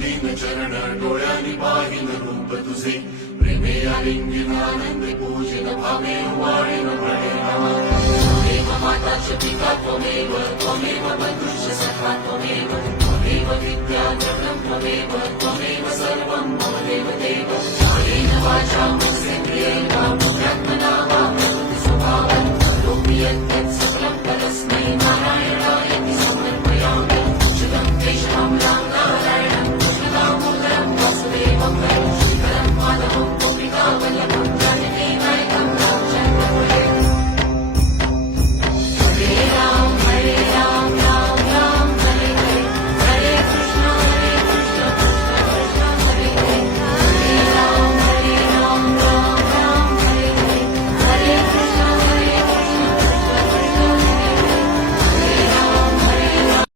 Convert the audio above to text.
दीन चरण डोळ्यांनी पाहिन रूप तुझे प्रेमे आलिंगन आनंद पूजन भावे वाळेन प्रणेन त्वमेव माता पिता त्वमेव त्वमेव बन्धुश्च सखा त्वमेव त्वमेव विद्या द्रविणं त्वमेव त्वमेव सर्वं मम देवदेव कायेन वाचा